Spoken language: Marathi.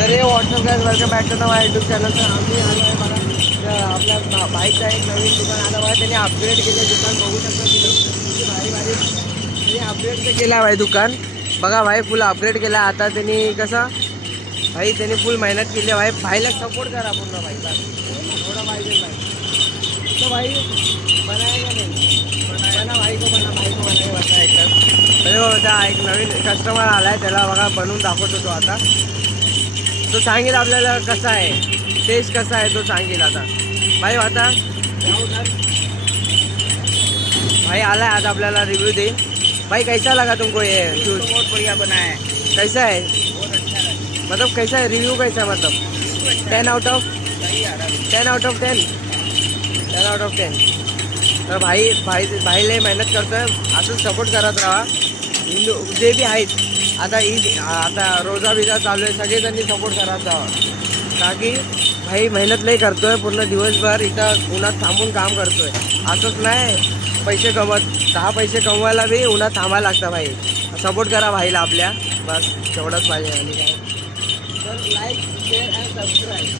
तर हे WhatsApp guys welcome back to माझ्या यूट्यूब चॅनल. तर आम्ही आलो आहे बघा आपल्या बाईकचं एक नवीन दुकान आलं बघा. त्यांनी अपग्रेड केलं दुकान, बघू शकता किती भारी भारी त्यांनी अपग्रेड तर केला भाई दुकान. बघा भाई फुल अपग्रेड केला. आता त्यांनी कसं भाई त्यांनी फुल मेहनत केली भाई. भाईला सपोर्ट करा पूर्ण भाई, थोडा पाहिजे भाई. तो भाई बनाएगा नाही बना भाई को बना एकदम. तरी बघा एक नवीन कस्टमर आलाय, त्याला बघा बनवून दाखवतो तो आता. तो सांगेल आपल्याला कसा आहे, टेस्ट कसा आहे तो सांगेल आता. भाई आता भाई आला है, आज आपल्याला रिव्यू दे. भाई कैसा लगा तुमको ये शूज? बहुत बढ़िया बना है, कैसा है बहुत अच्छा लगा, मतलब कैसा है रिव्यू, कैसा मतलब 10 आउट ऑफ सही आ रहा है. 10 आउट ऑफ 10 10 आउट ऑफ 10. तर भाईले मेहनत करतोय, असंच सपोर्ट करत राहा. हिंदू जे बी आहेत आता ईद, आता रोजा बिजा चालू आहे, सगळेजणी सपोर्ट करत जावा. का की भाई मेहनत लई करतोय, पूर्ण दिवसभर इथं उन्हात थांबून काम करतोय. असंच नाही पैसे कमवत, 10 पैसे कमवायला बी उन्हात थांबायला लागतं भाई. सपोर्ट करा भाईला आपल्या, बस तेवढंच पाहिजे. आणि काय तर लाईक शेअर अँड सबस्क्राईब.